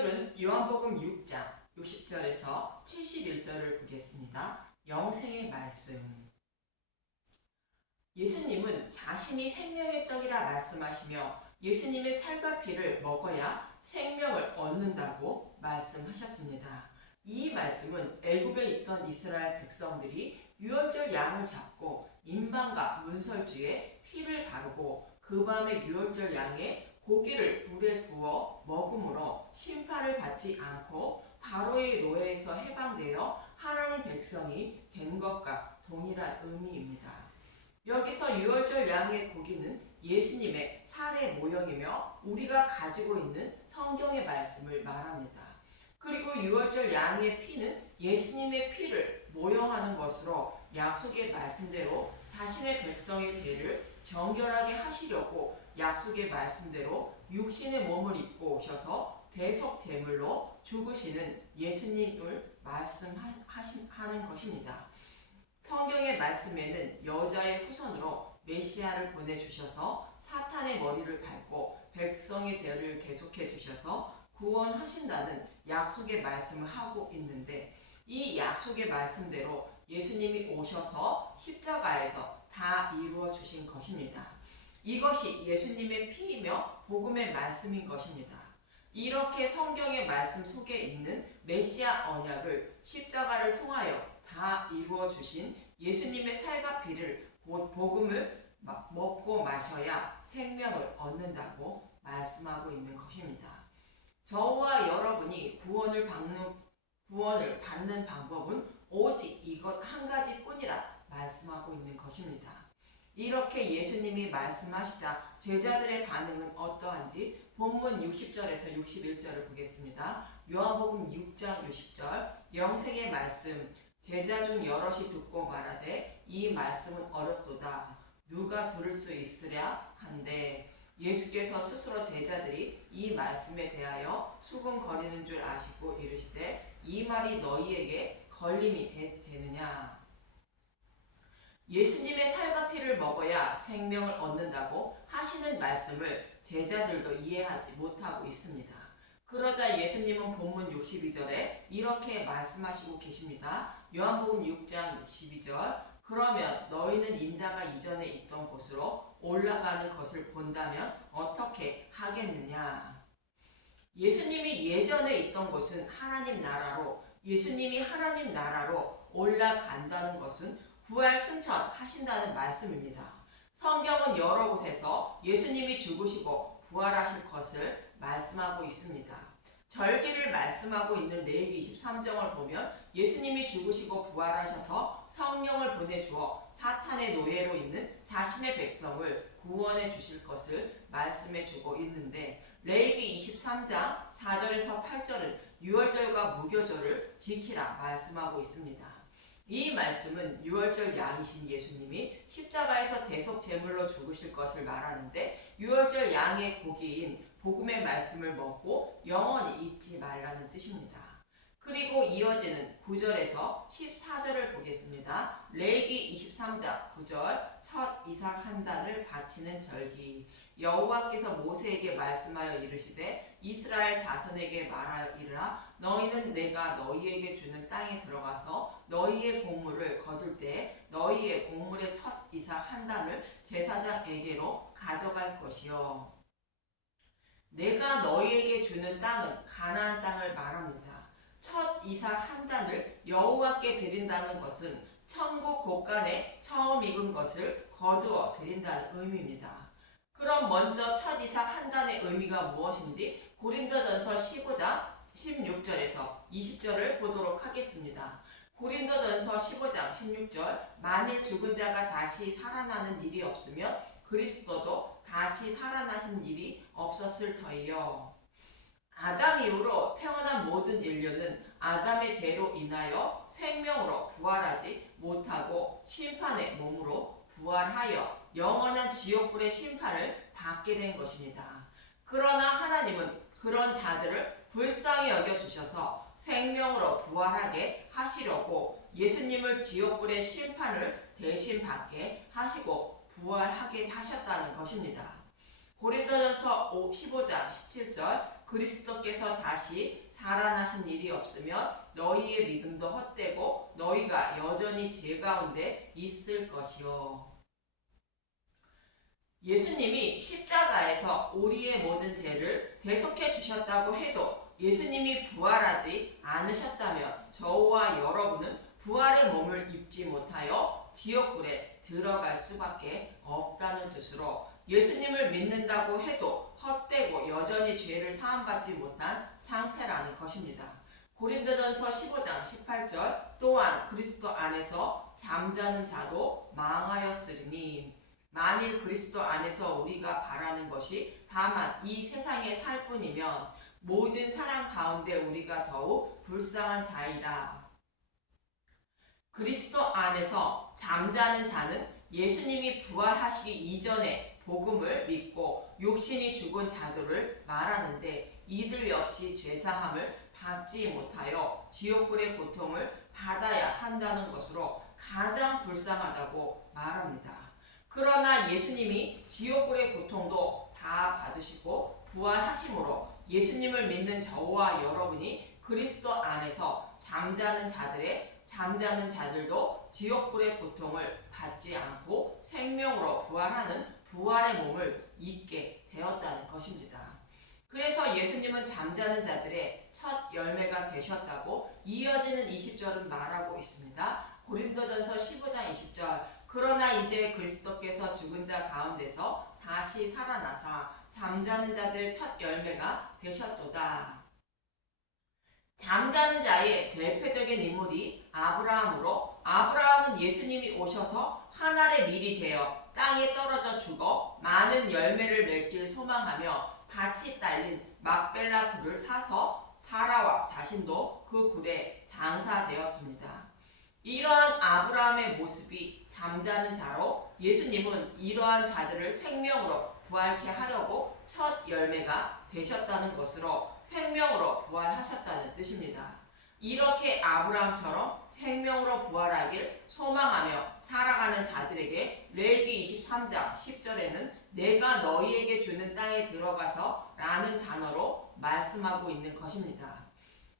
오늘은 요한복음 6장 60절에서 71절을 보겠습니다. 영생의 말씀. 예수님은 자신이 생명의 떡이라 말씀하시며 예수님의 살과 피를 먹어야 생명을 얻는다고 말씀하셨습니다. 이 말씀은 애굽에 있던 이스라엘 백성들이 유월절 양을 잡고 임방과 문설주에 피를 바르고 그 밤에 유월절 양의 고기를 불에 구워 먹음으로 심판을 받지 않고 바로의 노예에서 해방되어 하나님 백성이 된 것과 동일한 의미입니다. 여기서 유월절 양의 고기는 예수님의 살의 모형이며 우리가 가지고 있는 성경의 말씀을 말합니다. 그리고 유월절 양의 피는 예수님의 피를 모형하는 것으로 약속의 말씀대로 자신의 백성의 죄를 정결하게 하시려고 약속의 말씀대로 육신의 몸을 입고 오셔서 대속 제물로 죽으시는 예수님을 말씀하는 것입니다. 성경의 말씀에는 여자의 후손으로 메시아를 보내주셔서 사탄의 머리를 밟고 백성의 죄를 대속해 주셔서 구원하신다는 약속의 말씀을 하고 있는데, 이 약속의 말씀대로 예수님이 오셔서 십자가에서 다 이루어 주신 것입니다. 이것이 예수님의 피이며 복음의 말씀인 것입니다. 이렇게 성경의 말씀 속에 있는 메시아 언약을 십자가를 통하여 다 이루어 주신 예수님의 살과 피를 복음을 먹고 마셔야 생명을 얻는다고 말씀하고 있는 것입니다. 저와 여러분이 구원을 받는 방법은 오직 이것 한 가지뿐이라 말씀하고 있는 것입니다. 이렇게 예수님이 말씀하시자 제자들의 반응은 어떠한지 본문 60절에서 61절을 보겠습니다. 요한복음 6장 60절. 영생의 말씀. 제자 중 여럿이 듣고 말하되 이 말씀은 어렵도다. 누가 들을 수 있으랴 한데, 예수께서 스스로 제자들이 이 말씀에 대하여 수군거리는 줄 아시고 이르시되 이 말이 너희에게 걸림이 되느냐. 예수님의 살과 피를 먹어야 생명을 얻는다고 하시는 말씀을 제자들도 이해하지 못하고 있습니다. 그러자 예수님은 본문 62절에 이렇게 말씀하시고 계십니다. 요한복음 6장 62절. 그러면 너희는 인자가 이전에 있던 곳으로 올라가는 것을 본다면 어떻게 하겠느냐. 예수님이 예전에 있던 곳은 하나님 나라로, 예수님이 하나님 나라로 올라간다는 것은 부활 승천하신다는 말씀입니다. 성경은 여러 곳에서 예수님이 죽으시고 부활하실 것을 말씀하고 있습니다. 절기를 말씀하고 있는 레위기 23장을 보면 예수님이 죽으시고 부활하셔서 성령을 보내주어 사탄의 노예로 있는 자신의 백성을 구원해 주실 것을 말씀해 주고 있는데, 레위기 23장 4절에서 8절은 유월절과 무교절을 지키라 말씀하고 있습니다. 이 말씀은 유월절 양이신 예수님이 십자가에서 대속 제물로 죽으실 것을 말하는데, 유월절 양의 고기인 복음의 말씀을 먹고 영원히 잊지 말라는 뜻입니다. 그리고 이어지는 9절에서 14절을 보겠습니다. 레위기 23장 9절. 첫 이삭 한 단을 바치는 절기. 여호와께서 모세에게 말씀하여 이르시되 이스라엘 자손에게 말하여 이르라. 너희는 내가 너희에게 주는 땅에 들어가서 너희의 곡물을 거둘 때 너희의 곡물의 첫 이삭 한 단을 제사장에게로 가져갈 것이요. 내가 너희에게 주는 땅은 가나안 땅을 말합니다. 첫 이삭 한 단을 여호와께 드린다는 것은 천국 곳간에 처음 익은 것을 거두어 드린다는 의미입니다. 그럼 먼저 첫 이삭 한 단의 의미가 무엇인지 고린도전서 15장 16절에서 20절을 보도록 하겠습니다. 고린도전서 15장 16절. 만일 죽은 자가 다시 살아나는 일이 없으면 그리스도도 다시 살아나신 일이 없었을 터이요. 아담 이후로 태어난 모든 인류는 아담의 죄로 인하여 생명으로 부활하지 못하고 심판의 몸으로 부활하여 영원한 지옥불의 심판을 받게 된 것입니다. 그러나 하나님은 그런 자들을 불쌍히 여겨주셔서 생명으로 부활하게 하시려고 예수님을 지옥불의 심판을 대신 받게 하시고 부활하게 하셨다는 것입니다. 고린도전서 15장 17절. 그리스도께서 다시 살아나신 일이 없으면 너희의 믿음도 헛되고 너희가 여전히 죄 가운데 있을 것이요. 예수님이 십자가에서 우리의 모든 죄를 대속해 주셨다고 해도 예수님이 부활하지 않으셨다면 저와 여러분은 부활의 몸을 입지 못하여 지옥불에 들어갈 수밖에 없다는 뜻으로 예수님을 믿는다고 해도 헛되고 여전히 죄를 사함받지 못한 상태라는 것입니다. 고린도전서 15장 18절 또한 그리스도 안에서 잠자는 자도 망하였으리니 만일 그리스도 안에서 우리가 바라는 것이 다만 이 세상에 살 뿐이면 모든 사랑 가운데 우리가 더욱 불쌍한 자이라. 그리스도 안에서 잠자는 자는 예수님이 부활하시기 이전에 복음을 믿고 육신이 죽은 자들을 말하는데 이들 역시 죄사함을 받지 못하여 지옥불의 고통을 받아야 한다는 것으로 가장 불쌍하다고 말합니다. 그러나 예수님이 지옥불의 고통도 다 받으시고 부활하심으로 예수님을 믿는 저와 여러분이 그리스도 안에서 잠자는 자들도 지옥불의 고통을 받지 않고 생명으로 부활하는 부활의 몸을 입게 되었다는 것입니다. 그래서 예수님은 잠자는 자들의 첫 열매가 되셨다고 이어지는 20절은 말하고 있습니다. 고린도전서 15장 20절 그러나 이제 그리스도께서 죽은 자 가운데서 다시 살아나사 잠자는 자들의 첫 열매가 되셨도다. 잠자는 자의 대표적인 인물이 아브라함으로 아브라함은 예수님이 오셔서 하늘의 밀이 되어 땅에 떨어져 죽어 많은 열매를 맺길 소망하며 밭이 딸린 막벨라 굴을 사서 사라와 자신도 그 굴에 장사되었습니다. 이러한 아브라함의 모습이 잠자는 자로 예수님은 이러한 자들을 생명으로 부활케 하려고 첫 열매가 되셨다는 것으로 생명으로 부활하셨다는 뜻입니다. 이렇게 아브라함처럼 생명으로 부활하길 소망하며 살아가는 자들에게 레위기 23장 10절에는 내가 너희에게 주는 땅에 들어가서 라는 단어로 말씀하고 있는 것입니다.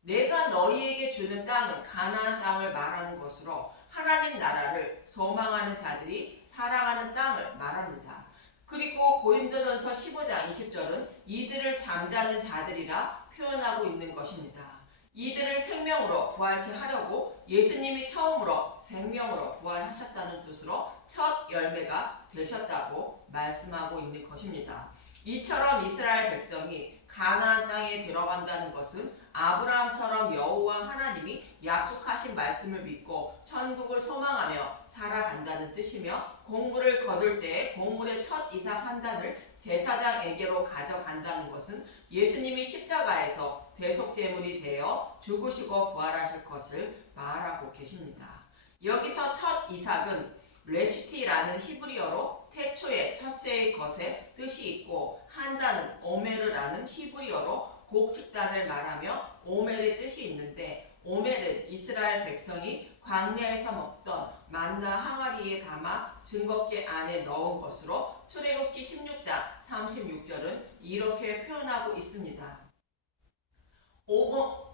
내가 너희에게 주는 땅은 가나안 땅을 말하는 것으로 하나님 나라를 소망하는 자들이 살아가는 땅을 말합니다. 그리고 고린도전서 15장 20절은 이들을 잠자는 자들이라 표현하고 있는 것입니다. 이들을 생명으로 부활케 하려고 예수님이 처음으로 생명으로 부활하셨다는 뜻으로 첫 열매가 되셨다고 말씀하고 있는 것입니다. 이처럼 이스라엘 백성이 가나안 땅에 들어간다는 것은 아브라함처럼 여호와 하나님이 약속하신 말씀을 믿고 천국을 소망하며 살아간다는 뜻이며 공물을 거둘 때에 공물의 첫 이삭 한 단을 제사장에게로 가져간다는 것은 예수님이 십자가에서 대속제물이 되어 죽으시고 부활하실 것을 말하고 계십니다. 여기서 첫 이삭은 레시티라는 히브리어로 태초의 첫째의 것의 뜻이 있고 한 단은 오메르라는 히브리어로 곡식단을 말하며 오멜의 뜻이 있는데 오멜은 이스라엘 백성이 광야에서 먹던 만나 항아리에 담아 증거궤 안에 넣은 것으로 출애굽기 16장 36절은 이렇게 표현하고 있습니다.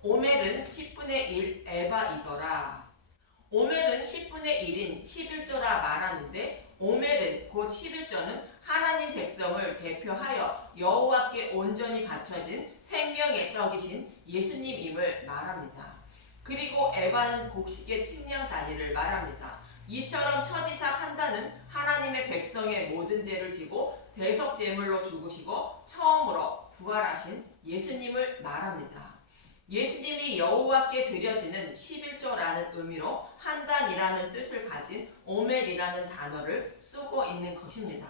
오멜은 10분의 1 에바이더라. 오멜은 10분의 1인 11조라 말하는데 오멜은 곧 11조는 하나님 백성을 대표하여 여호와께 온전히 바쳐진 생명의 떡이신 예수님임을 말합니다. 그리고 에바는 곡식의 측량 단위를 말합니다. 이처럼 첫 이삭 한 단은 하나님의 백성의 모든 죄를 지고 대속 제물로 죽으시고 처음으로 부활하신 예수님을 말합니다. 예수님이 여호와께 드려지는 11조라는 의미로 한 단이라는 뜻을 가진 오멜이라는 단어를 쓰고 있는 것입니다.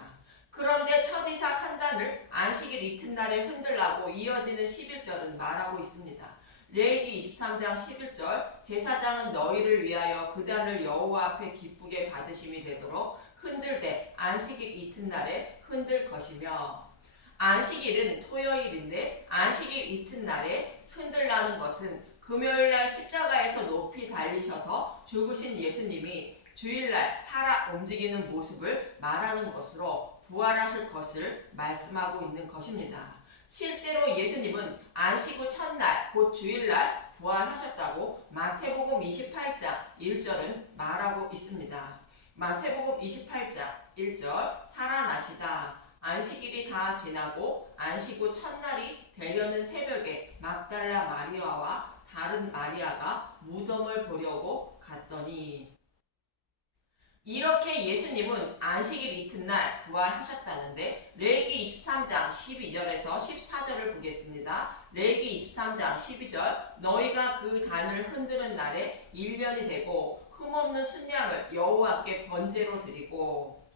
그런데 첫 이삭 한 단을 안식일 이튿날에 흔들라고 이어지는 11절은 말하고 있습니다. 레위기 23장 11절 제사장은 너희를 위하여 그 단을 여호와 앞에 기쁘게 받으심이 되도록 흔들되 안식일 이튿날에 흔들 것이며 안식일은 토요일인데 안식일 이튿날에 흔들라는 것은 금요일날 십자가에서 높이 달리셔서 죽으신 예수님이 주일날 살아 움직이는 모습을 말하는 것으로 부활하실 것을 말씀하고 있는 것입니다. 실제로 예수님은 안식 후 첫날 곧 주일날 부활하셨다고 마태복음 28장 1절은 말하고 있습니다. 마태복음 28장 1절 살아나시다. 안식일이 다 지나고 안식 후 첫날이 되려는 새벽에 막달라 마리아와 다른 마리아가 무덤을 보려고 갔더니 이렇게 예수님은 안식일 이튿날 부활하셨다는데 레위기 23장 12절에서 14절을 보겠습니다. 레위기 23장 12절 너희가 그 단을 흔드는 날에 1년이 되고 흠없는 순양을 여호와께 번제로 드리고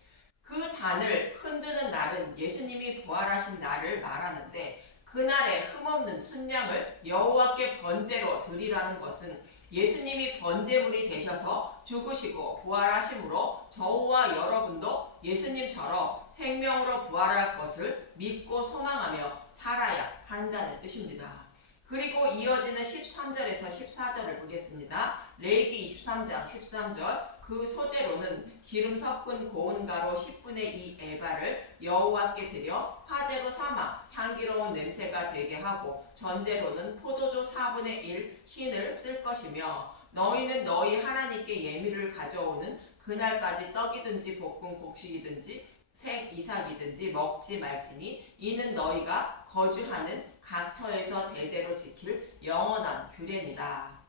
그 단을 흔드는 날은 예수님이 부활하신 날을 말하는데 그날에 흠없는 순양을 여호와께 번제로 드리라는 것은 예수님이 번제물이 되셔서 죽으시고 부활하심으로 저와 여러분도 예수님처럼 생명으로 부활할 것을 믿고 소망하며 살아야 한다는 뜻입니다. 그리고 이어지는 13절에서 14절을 보겠습니다. 레위기 23장 13절 그 소재로는 기름 섞은 고운 가루 10분의 2 에바를 여호와께 드려 화제로 삼아 향기로운 냄새가 되게 하고 전제로는 포도주 4분의 1 흰을 쓸 것이며 너희는 너희 하나님께 예물을 가져오는 그날까지 떡이든지 볶은 곡식이든지 색 이삭이든지 먹지 말지니 이는 너희가 거주하는 각 처에서 대대로 지킬 영원한 규례니라.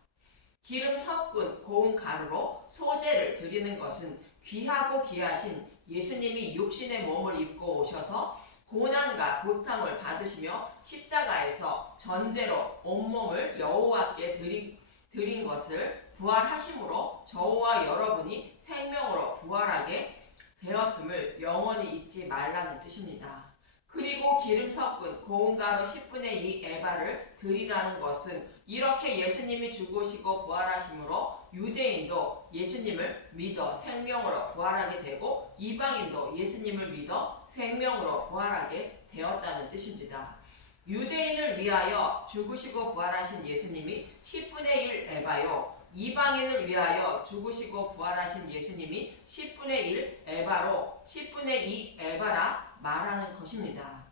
기름 섞은 고운 가루로 소제를 드리는 것은 귀하고 귀하신 예수님이 육신의 몸을 입고 오셔서 고난과 고통을 받으시며 십자가에서 전제로 온몸을 여호와께 드린 것을 부활하심으로 저와 여러분이 생명으로 부활하게 되었음을 영원히 잊지 말라는 뜻입니다. 그리고 기름 섞은 고운 가루 10분의 2 에바를 드리라는 것은 이렇게 예수님이 죽으시고 부활하심으로 유대인도 예수님을 믿어 생명으로 부활하게 되고 이방인도 예수님을 믿어 생명으로 부활하게 되었다는 뜻입니다. 유대인을 위하여 죽으시고 부활하신 예수님이 10분의 1 에바요. 이방인을 위하여 죽으시고 부활하신 예수님이 10분의 1 에바로 10분의 2 에바라 말하는 것입니다.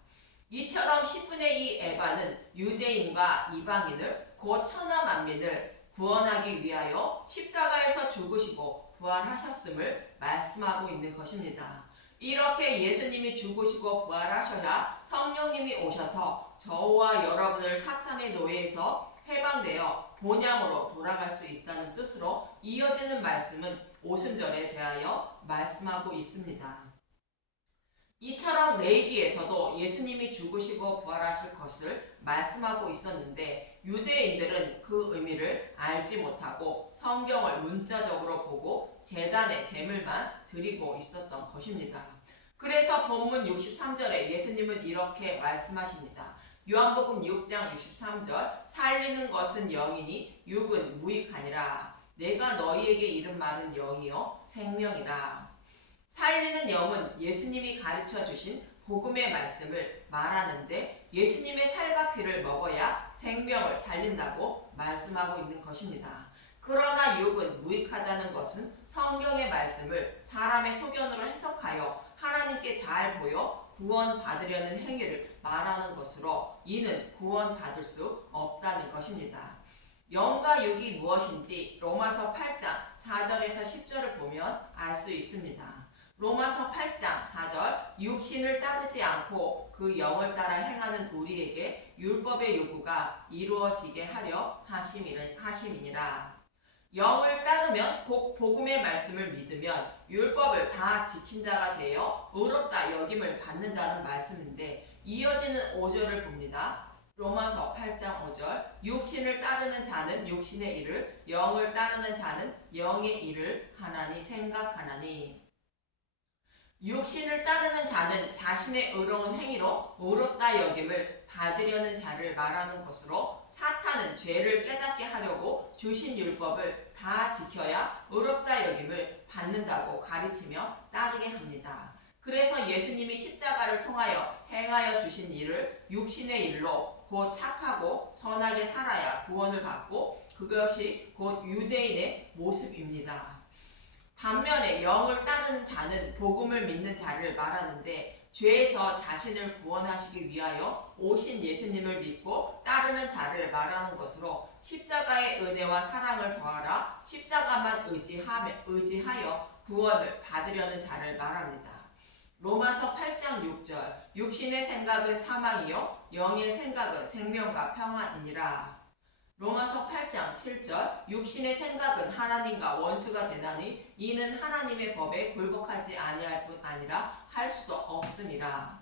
이처럼 10분의 2 에바는 유대인과 이방인을 곧 천하 만민을 구원하기 위하여 십자가에서 죽으시고 부활하셨음을 말씀하고 있는 것입니다. 이렇게 예수님이 죽으시고 부활하셔야 성령님이 오셔서 저와 여러분을 사탄의 노예에서 해방되어 본향으로 돌아갈 수 있다는 뜻으로 이어지는 말씀은 오순절에 대하여 말씀하고 있습니다. 이처럼 레위기에서도 예수님이 죽으시고 부활하실 것을 말씀하고 있었는데 유대인들은 그 의미를 알지 못하고 성경을 문자적으로 보고 제단의 제물만 드리고 있었던 것입니다. 그래서 본문 63절에 예수님은 이렇게 말씀하십니다. 요한복음 6장 63절 살리는 것은 영이니 육은 무익하니라. 내가 너희에게 이른 말은 영이요 생명이라. 살리는 영은 예수님이 가르쳐 주신 복음의 말씀을 말하는데 예수님의 살과 피를 먹어야 생명을 살린다고 말씀하고 있는 것입니다. 그러나 육은 무익하다는 것은 성경의 말씀을 사람의 소견으로 해석하여 하나님께 잘 보여 구원받으려는 행위를 말하는 것으로 이는 구원받을 수 없다는 것입니다. 영과 육이 무엇인지 로마서 8장 4절에서 10절을 보면 알 수 있습니다. 로마서 8장 4절 육신을 따르지 않고 그 영을 따라 행하는 우리에게 율법의 요구가 이루어지게 하려 하심이니라. 영을 따르면 곧 복음의 말씀을 믿으면 율법을 다 지킨 자가 되어 의롭다 여김을 받는다는 말씀인데 이어지는 5절을 봅니다. 로마서 8장 5절 육신을 따르는 자는 육신의 일을 영을 따르는 자는 영의 일을 하나니 생각하나니. 육신을 따르는 자는 자신의 의로운 행위로 의롭다 여김을 받으려는 자를 말하는 것으로 사탄은 죄를 깨닫게 하려고 주신 율법을 다 지켜야 의롭다 여김을 받는다고 가르치며 따르게 합니다. 그래서 예수님이 십자가를 통하여 행하여 주신 일을 육신의 일로 곧 착하고 선하게 살아야 구원을 받고 그것이 곧 유대인의 모습입니다. 반면에 영을 따르는 자는 자는 복음을 믿는 자를 말하는데 죄에서 자신을 구원하시기 위하여 오신 예수님을 믿고 따르는 자를 말하는 것으로 십자가의 은혜와 사랑을 더하라 십자가만 의지하여 구원을 받으려는 자를 말합니다. 로마서 8장 6절 육신의 생각은 사망이요 영의 생각은 생명과 평안이니라. 로마서 8장 7절 육신의 생각은 하나님과 원수가 되나니 이는 하나님의 법에 굴복하지 아니할 뿐 아니라 할 수도 없음이라.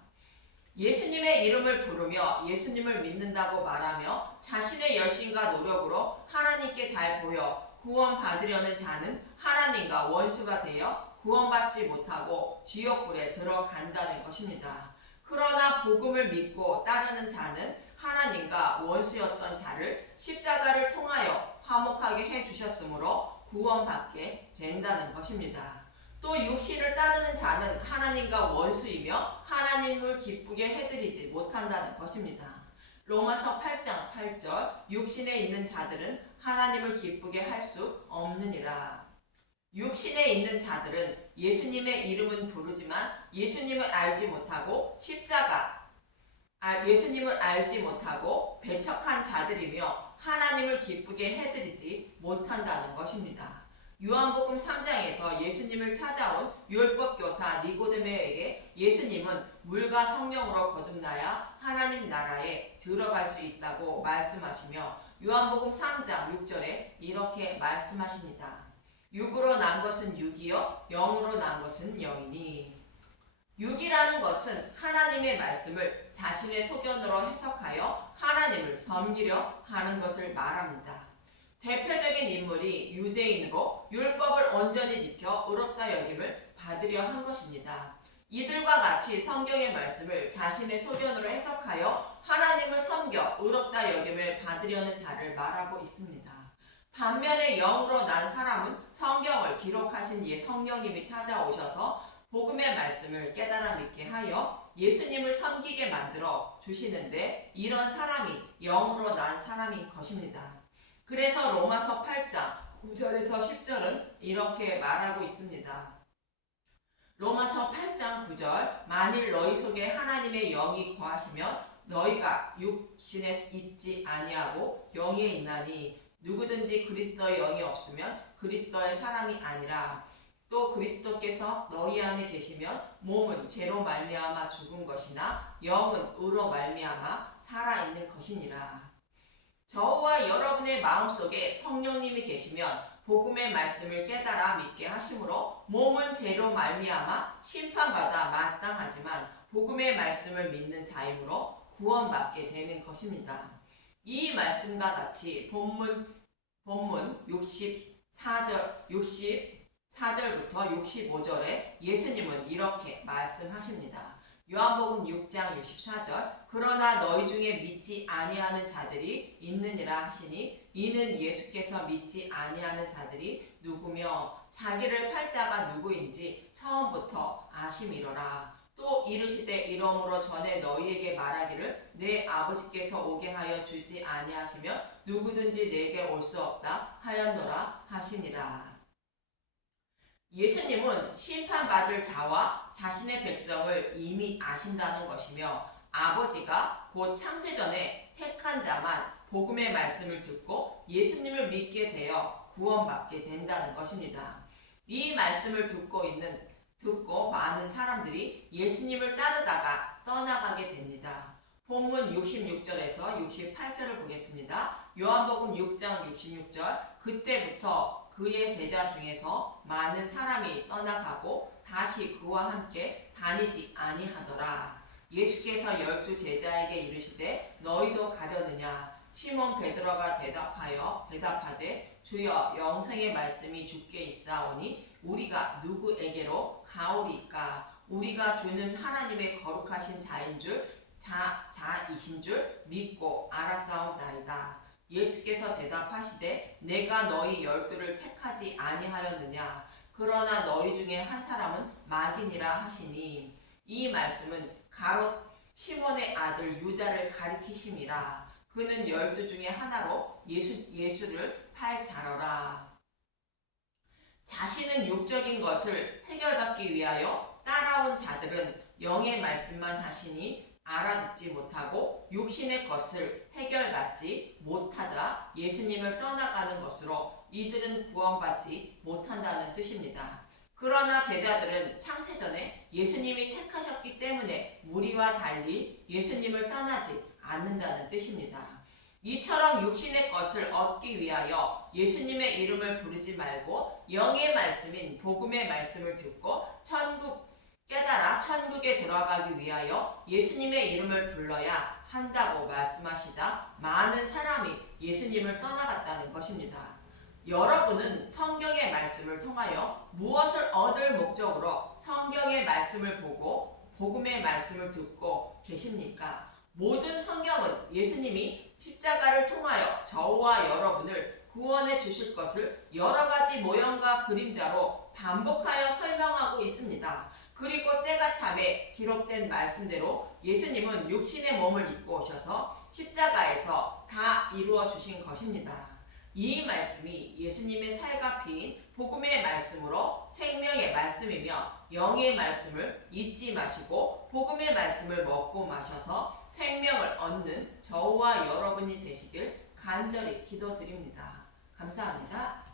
예수님의 이름을 부르며 예수님을 믿는다고 말하며 자신의 열심과 노력으로 하나님께 잘 보여 구원받으려는 자는 하나님과 원수가 되어 구원받지 못하고 지옥불에 들어간다는 것입니다. 그러나 복음을 믿고 따르는 자는 하나님과 원수였던 자를 십자가를 통하여 화목하게 해주셨으므로 구원받게 된다는 것입니다. 또 육신을 따르는 자는 하나님과 원수이며 하나님을 기쁘게 해드리지 못한다는 것입니다. 로마서 8장 8절 육신에 있는 자들은 하나님을 기쁘게 할 수 없느니라. 육신에 있는 자들은 예수님의 이름은 부르지만 예수님을 알지 못하고 예수님을 알지 못하고 배척한 자들이며 하나님을 기쁘게 해드리지 못한다는 것입니다. 요한복음 3장에서 예수님을 찾아온 율법교사 니고데모에게 예수님은 물과 성령으로 거듭나야 하나님 나라에 들어갈 수 있다고 말씀하시며 요한복음 3장 6절에 이렇게 말씀하십니다. 육으로 난 것은 육이요 영으로 난 것은 영이니. 육이라는 것은 하나님의 말씀을 자신의 소견으로 해석하여 하나님을 섬기려 하는 것을 말합니다. 대표적인 인물이 유대인으로 율법을 온전히 지켜 의롭다 여김을 받으려 한 것입니다. 이들과 같이 성경의 말씀을 자신의 소견으로 해석하여 하나님을 섬겨 의롭다 여김을 받으려는 자를 말하고 있습니다. 반면에 영으로 난 사람은 성경을 기록하신 성령님이 찾아오셔서 복음의 말씀을 깨달아 믿게 하여 예수님을 섬기게 만들어 주시는데 이런 사람이 영으로 난 사람인 것입니다. 그래서 로마서 8장 9절에서 10절은 이렇게 말하고 있습니다. 로마서 8장 9절 만일 너희 속에 하나님의 영이 거하시면 너희가 육신에 있지 아니하고 영에 있나니 누구든지 그리스도의 영이 없으면 그리스도의 사람이 아니라. 또 그리스도께서 너희 안에 계시면 몸은 죄로 말미암아 죽은 것이나 영은 의로 말미암아 살아있는 것이니라. 저와 여러분의 마음속에 성령님이 계시면 복음의 말씀을 깨달아 믿게 하심으로 몸은 죄로 말미암아 심판받아 마땅하지만 복음의 말씀을 믿는 자이므로 구원받게 되는 것입니다. 이 말씀과 같이 본문 64절부터 65절에 예수님은 이렇게 말씀하십니다. 요한복음 6장 64절 그러나 너희 중에 믿지 아니하는 자들이 있느니라 하시니 이는 예수께서 믿지 아니하는 자들이 누구며 자기를 팔 자가 누구인지 처음부터 아심이로라. 또 이르시되 이러므로 전에 너희에게 말하기를 내 아버지께서 오게 하여 주지 아니하시면 누구든지 내게 올 수 없다 하였노라 하시니라. 예수님은 심판받을 자와 자신의 백성을 이미 아신다는 것이며 아버지가 곧 창세전에 택한 자만 복음의 말씀을 듣고 예수님을 믿게 되어 구원받게 된다는 것입니다. 이 말씀을 듣고 많은 사람들이 예수님을 따르다가 떠나가게 됩니다. 본문 66절에서 68절을 보겠습니다. 요한복음 6장 66절 그때부터 그의 제자 중에서 많은 사람이 떠나가고 다시 그와 함께 다니지 아니하더라. 예수께서 12 제자에게 이르시되 너희도 가려느냐? 시몬 베드로가 대답하되 주여 영생의 말씀이 주께 있사오니 우리가 누구에게로 가오리까? 우리가 주는 하나님의 거룩하신 자이신 줄 믿고 알았사옵나이다. 예수께서 대답하시되 내가 너희 12를 택하지 아니하였느냐? 그러나 너희 중에 한 사람은 마귀니라 하시니 이 말씀은 가롯 시몬의 아들 유다를 가리키심이라. 그는 12 중에 하나로 예수를 팔 자러라. 자신은 육적인 것을 해결받기 위하여 따라온 자들은 영의 말씀만 하시니 알아듣지 못하고 육신의 것을 해결받지 못하자 예수님을 떠나가는 것으로 이들은 구원받지 못한다는 뜻입니다. 그러나 제자들은 창세전에 예수님이 택하셨기 때문에 무리와 달리 예수님을 떠나지 않는다는 뜻입니다. 이처럼 육신의 것을 얻기 위하여 예수님의 이름을 부르지 말고 영의 말씀인 복음의 말씀을 듣고 깨달아 천국에 들어가기 위하여 예수님의 이름을 불러야 한다고 말씀하시자 많은 사람이 예수님을 떠나갔다는 것입니다. 여러분은 성경의 말씀을 통하여 무엇을 얻을 목적으로 성경의 말씀을 보고 복음의 말씀을 듣고 계십니까? 모든 성경은 예수님이 십자가를 통하여 저와 여러분을 구원해 주실 것을 여러 가지 모형과 그림자로 반복하여 설명하고 있습니다. 그리고 때가 참에 기록된 말씀대로 예수님은 육신의 몸을 입고 오셔서 십자가에서 다 이루어 주신 것입니다. 이 말씀이 예수님의 살과 피인 복음의 말씀으로 생명의 말씀이며 영의 말씀을 잊지 마시고 복음의 말씀을 먹고 마셔서 생명을 얻는 저와 여러분이 되시길 간절히 기도드립니다. 감사합니다.